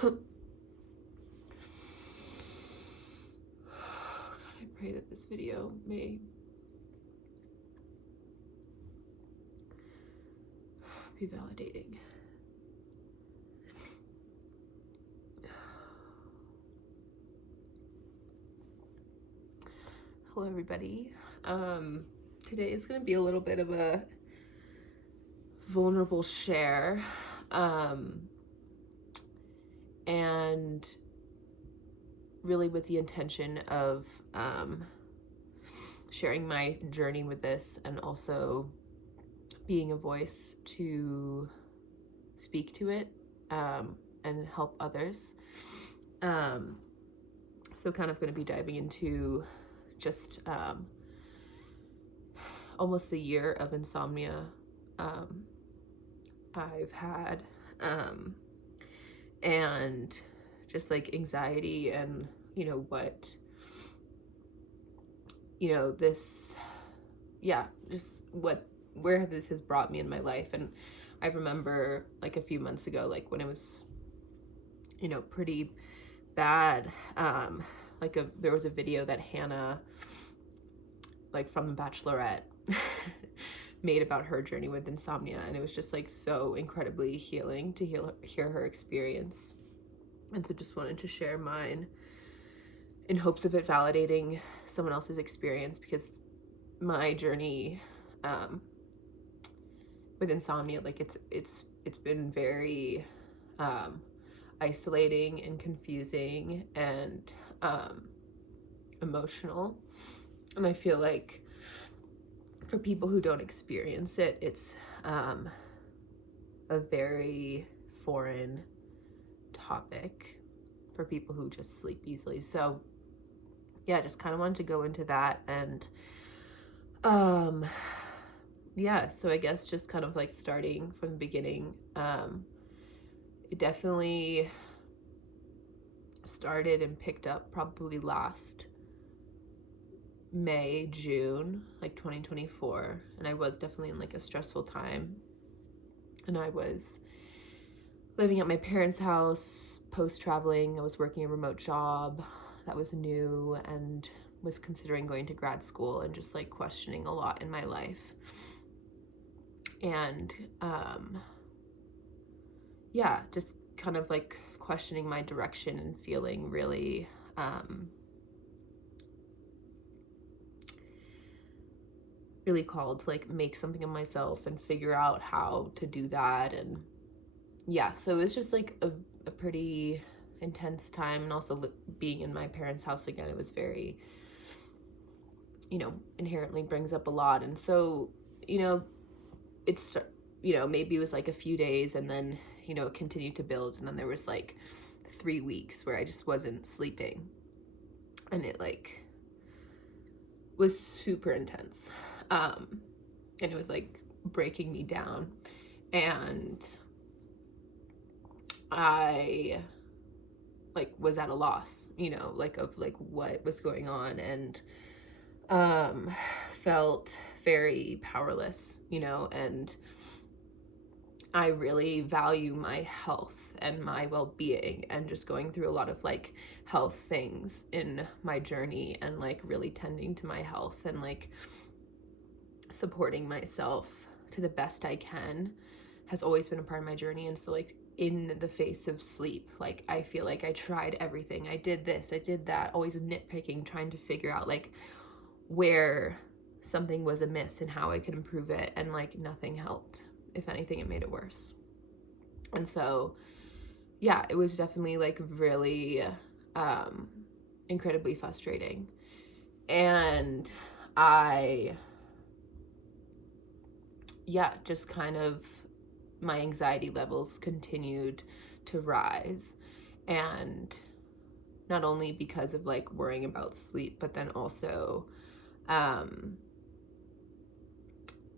I pray that this video may be validating. Hello, everybody. Today is going to be a little bit of a vulnerable share, and really with the intention of sharing my journey with this, and also being a voice to speak to it and help others. So kind of going to be diving into just almost a year of insomnia I've had, and just like anxiety and what this just where this has brought me in my life. And I remember like a few months ago, like when it was pretty bad, there was a video that Hannah, like from The Bachelorette, made about her journey with insomnia, and it was just like so incredibly healing to hear her experience. And so just wanted to share mine in hopes of it validating someone else's experience, because my journey with insomnia, like it's been very isolating and confusing and emotional. And I feel like for people who don't experience it, it's a very foreign topic for people who just sleep easily. So yeah, just kind of wanted to go into that. And so I guess just kind of like starting from the beginning, it definitely started and picked up probably last May, June, like 2024. And I was definitely in like a stressful time. And I was living at my parents' house, post-traveling. I was working a remote job that was new, and was considering going to grad school, and just like questioning a lot in my life. And just kind of like questioning my direction and feeling really really called to like make something of myself and figure out how to do that. And so it was just like a pretty intense time. And also being in my parents' house again, it was very inherently brings up a lot. And so it's maybe it was like a few days, and then it continued to build, and then there was like 3 weeks where I just wasn't sleeping, and it like was super intense, and it was like breaking me down. And I like was at a loss, of like what was going on, and felt very powerless, and I really value my health and my well-being, and just going through a lot of like health things in my journey, and like really tending to my health and like supporting myself to the best I can has always been a part of my journey. And so like in the face of sleep, like I feel like I tried everything. I did this, I did that, always nitpicking, trying to figure out like where something was amiss and how I could improve it, and like nothing helped. If anything, it made it worse. And so it was definitely like really incredibly frustrating. And I just kind of, my anxiety levels continued to rise, and not only because of like worrying about sleep, but then also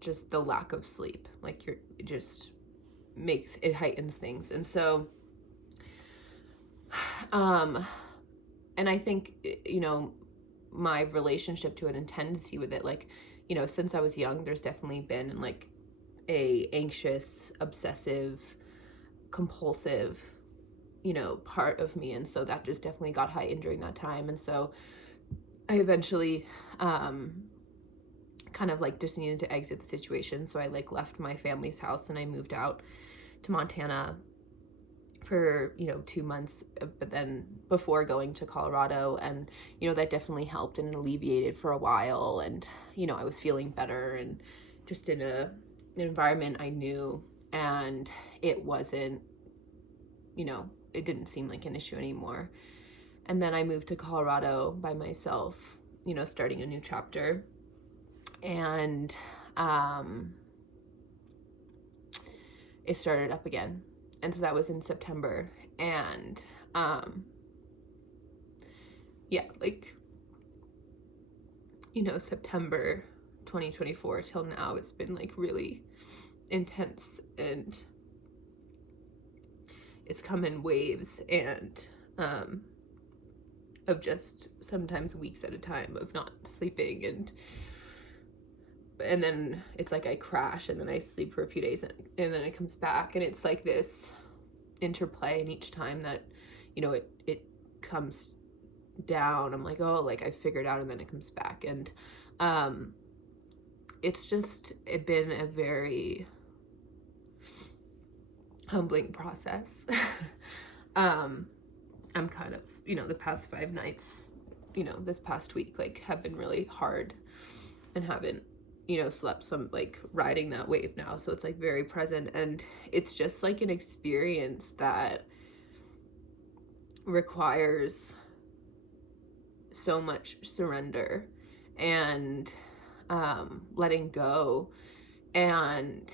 just the lack of sleep, like it just heightens things. And so and I think my relationship to it and tendency with it, like since I was young, there's definitely been like a anxious, obsessive, compulsive part of me. And so that just definitely got heightened during that time. And so I eventually kind of like just needed to exit the situation. So I like left my family's house and I moved out to Montana for 2 months, but then before going to Colorado, and that definitely helped and alleviated for a while. And I was feeling better and just in an environment I knew, and it wasn't, it didn't seem like an issue anymore. And then I moved to Colorado by myself, starting a new chapter. And it started up again. And so that was in September. And September 2024 till now, it's been like really intense, and it's come in waves, and of just sometimes weeks at a time of not sleeping, and then it's like I crash and then I sleep for a few days, and then it comes back, and it's like this interplay. And each time that it comes down, I'm like, oh, like I figured out, and then it comes back. And it's been a very humbling process. I'm kind of, the past 5 nights, this past week, like, have been really hard, and haven't slept, so I'm like riding that wave now. So it's like very present, and it's just like an experience that requires so much surrender and letting go, and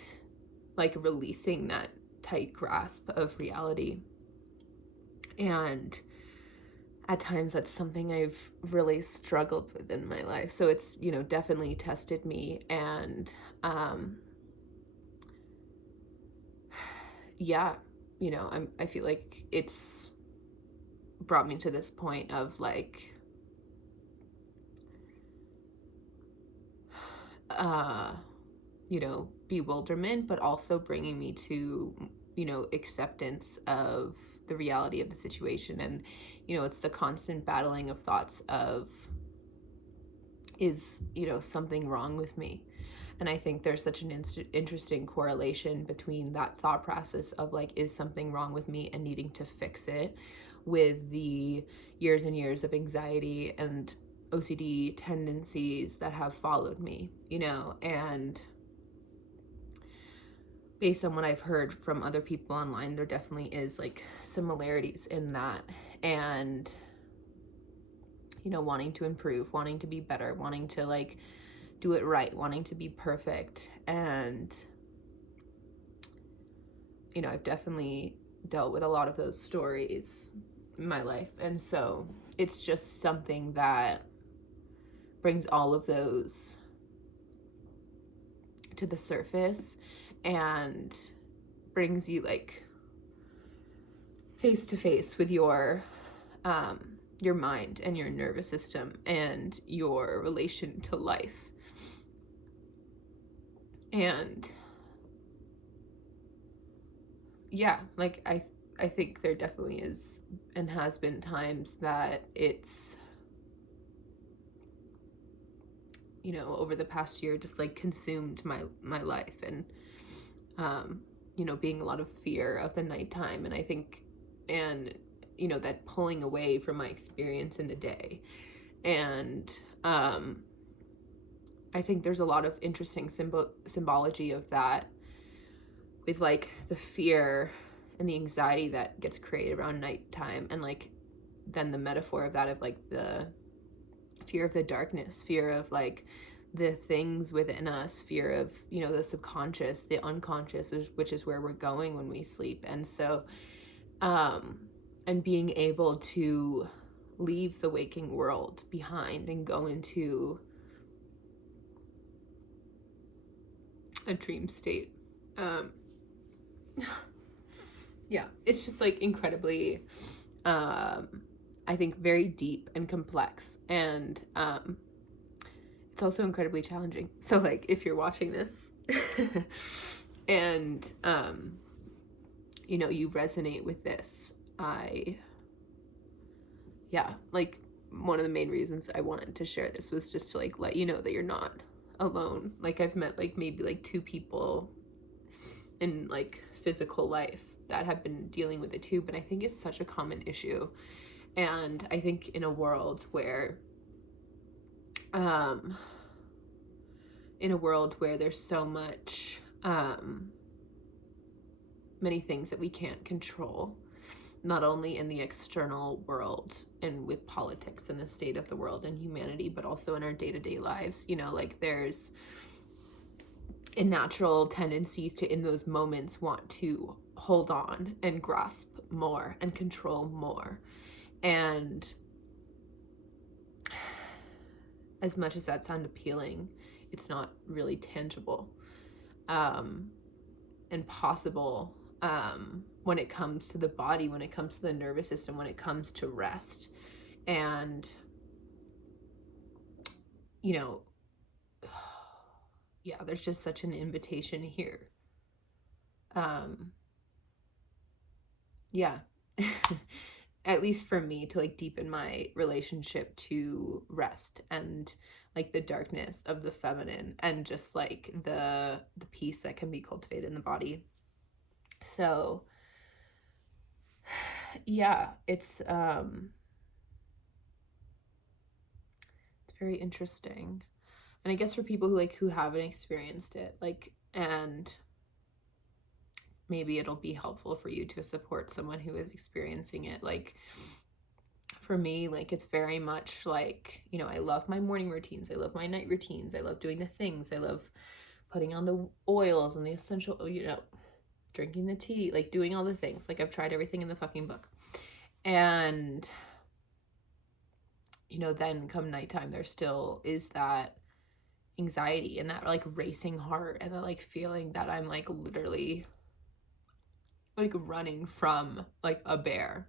like releasing that tight grasp of reality. And at times that's something I've really struggled with in my life. So it's, definitely tested me. And I feel like it's brought me to this point of like bewilderment, but also bringing me to acceptance of the reality of the situation. And it's the constant battling of thoughts of, is something wrong with me? And I think there's such an interesting correlation between that thought process of like, is something wrong with me, and needing to fix it, with the years and years of anxiety and OCD tendencies that have followed me, and based on what I've heard from other people online, there definitely is like similarities in that. And wanting to improve, wanting to be better, wanting to like do it right, wanting to be perfect. And I've definitely dealt with a lot of those stories in my life. And so it's just something that brings all of those to the surface, and brings you like face to face with your mind and your nervous system and your relation to life. And like I think there definitely is and has been times that it's over the past year just like consumed my life, and being a lot of fear of the nighttime, and I think, and that pulling away from my experience in the day. And I think there's a lot of interesting symbology of that, with like the fear and the anxiety that gets created around nighttime, and like then the metaphor of that, of like the fear of the darkness, fear of like the things within us, fear of the subconscious, the unconscious, which is where we're going when we sleep. And so and being able to leave the waking world behind and go into a dream state. It's just like incredibly I think very deep and complex, and it's also incredibly challenging. So like if you're watching this and you resonate with this, yeah, like one of the main reasons I wanted to share this was just to like let you know that you're not alone. Like I've met like maybe like 2 people in like physical life that have been dealing with it too, but I think it's such a common issue. And I think in a world where there's so much many things that we can't control, not only in the external world and with politics and the state of the world and humanity, but also in our day-to-day lives, you know, like there's a natural tendency to in those moments want to hold on and grasp more and control more. And as much as that sounds appealing, it's not really tangible and possible when it comes to the body, when it comes to the nervous system, when it comes to rest. And, you know, yeah, there's just such an invitation here. Yeah. At least for me, to like deepen my relationship to rest and like the darkness of the feminine and just like the peace that can be cultivated in the body. So yeah, it's very interesting. And I guess for people who haven't experienced it, like, and maybe it'll be helpful for you to support someone who is experiencing it. Like for me, like it's very much like, you know, I love my morning routines, I love my night routines, I love doing the things, I love putting on the oils and the essential, you know, drinking the tea, like doing all the things. Like I've tried everything in the fucking book. And, you know, then come nighttime, there still is that anxiety and that like racing heart and that like feeling that I'm like literally like running from like a bear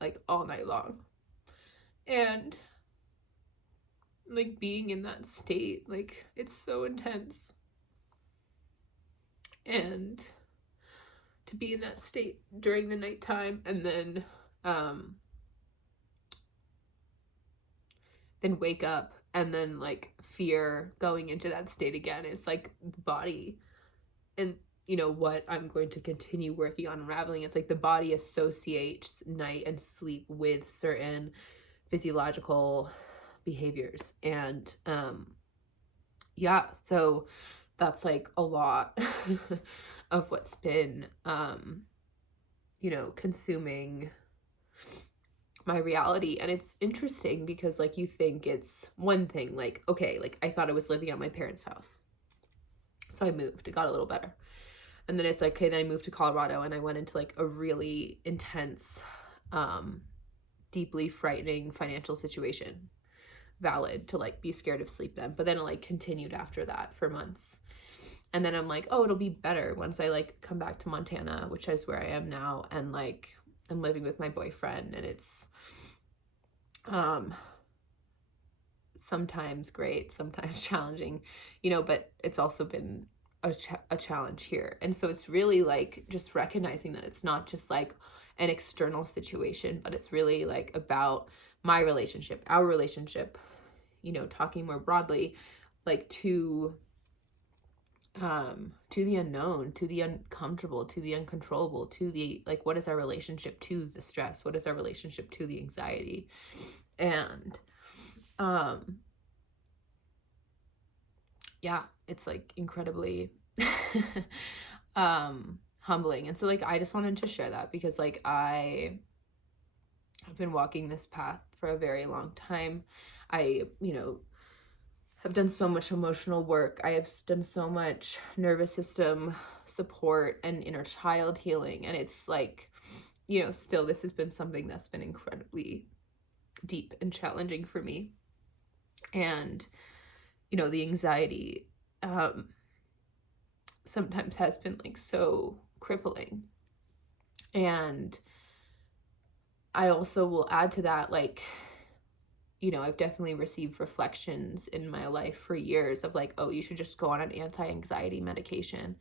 like all night long. And like being in that state, like it's so intense. And to be in that state during the nighttime and then wake up and then like fear going into that state again. It's like the body and, you know, what I'm going to continue working on unraveling. It's like the body associates night and sleep with certain physiological behaviors. And yeah, so that's like a lot of what's been you know, consuming my reality. And it's interesting because like you think it's one thing, like okay, like I thought I was living at my parents' house, so I moved, it got a little better. And then it's like, okay, then I moved to Colorado and I went into like a really intense deeply frightening financial situation. Valid to like be scared of sleep then, but then it like continued after that for months. And then I'm like, oh, it'll be better once I like come back to Montana, which is where I am now, and like I'm living with my boyfriend, and it's sometimes great, sometimes challenging, you know, but it's also been a challenge here. And so it's really like just recognizing that it's not just like an external situation, but it's really like about my relationship, our relationship, you know, talking more broadly, like to the unknown, to the uncomfortable, to the uncontrollable, to the like, what is our relationship to the stress? What is our relationship to the anxiety? And yeah, it's like incredibly humbling. And so like I just wanted to share that because like I have been walking this path for a very long time. I, you know, have done so much emotional work. I have done so much nervous system support and inner child healing. And it's like, you know, still this has been something that's been incredibly deep and challenging for me. And, you know, the anxiety sometimes has been like so crippling. And I also will add to that, like, you know, I've definitely received reflections in my life for years of like, oh, you should just go on an anti-anxiety medication.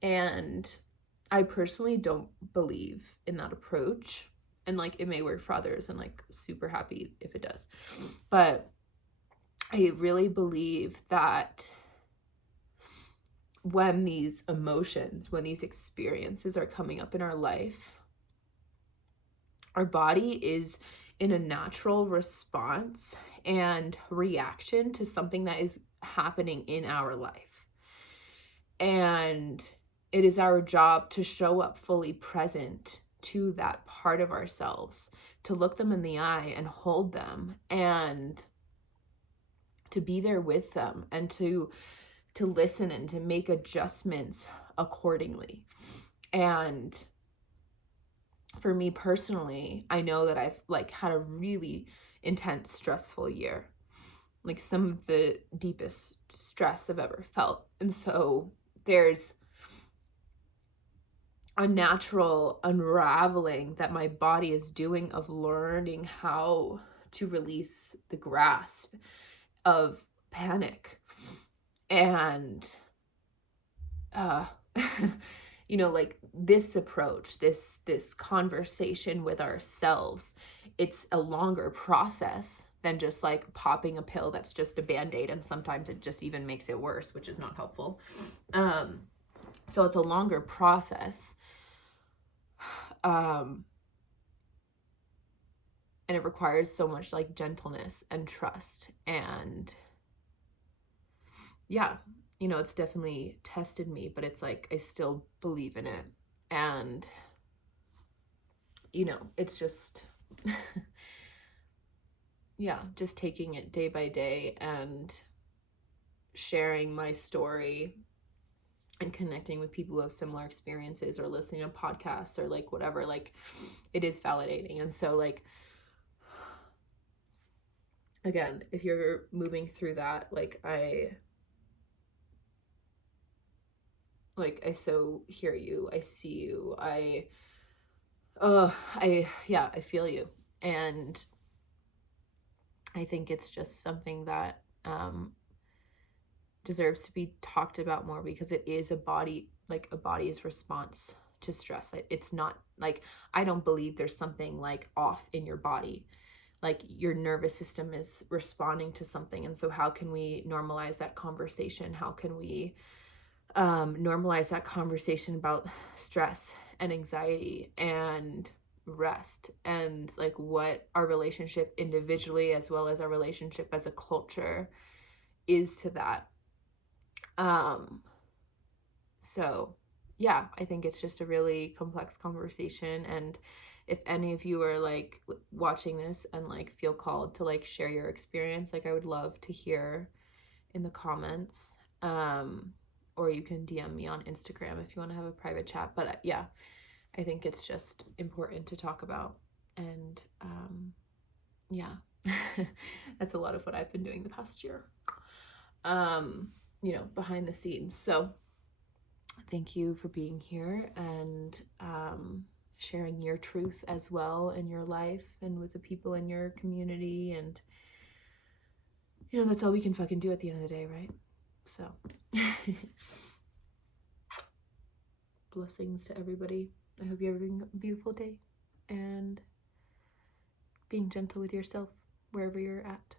And I personally don't believe in that approach. And like it may work for others, and like super happy if it does. But I really believe that when these emotions, when these experiences are coming up in our life, our body is in a natural response and reaction to something that is happening in our life. And it is our job to show up fully present to that part of ourselves, to look them in the eye and hold them, and to be there with them, and to listen and to make adjustments accordingly. And for me personally, I know that I've like had a really intense, stressful year, like some of the deepest stress I've ever felt. And so there's a natural unraveling that my body is doing of learning how to release the grasp of panic. And you know, like this approach, this conversation with ourselves, it's a longer process than just like popping a pill that's just a band-aid, and sometimes it just even makes it worse, which is not helpful. So it's a longer process, and it requires so much like gentleness and trust. And yeah, you know, it's definitely tested me, but it's like I still believe in it. And you know, it's just yeah, just taking it day by day and sharing my story and connecting with people who have similar experiences, or listening to podcasts, or like whatever, like it is validating. And so like, again, if you're moving through that, like I so hear you, I see you, I feel you. And I think it's just something that deserves to be talked about more, because it is a body's response to stress. It's not like, I don't believe there's something like off in your body. Like your nervous system is responding to something. And so how can we normalize that conversation? How can we normalize that conversation about stress and anxiety and rest, and like what our relationship individually as well as our relationship as a culture is to that. So yeah, I think it's just a really complex conversation. And if any of you are like watching this and like feel called to like share your experience, like I would love to hear in the comments. Or you can DM me on Instagram if you want to have a private chat. But yeah, I think it's just important to talk about. And yeah, that's a lot of what I've been doing the past year, you know, behind the scenes. So thank you for being here and sharing your truth as well in your life and with the people in your community. And you know, that's all we can fucking do at the end of the day, right? So blessings to everybody. I hope you're having a beautiful day and being gentle with yourself wherever you're at.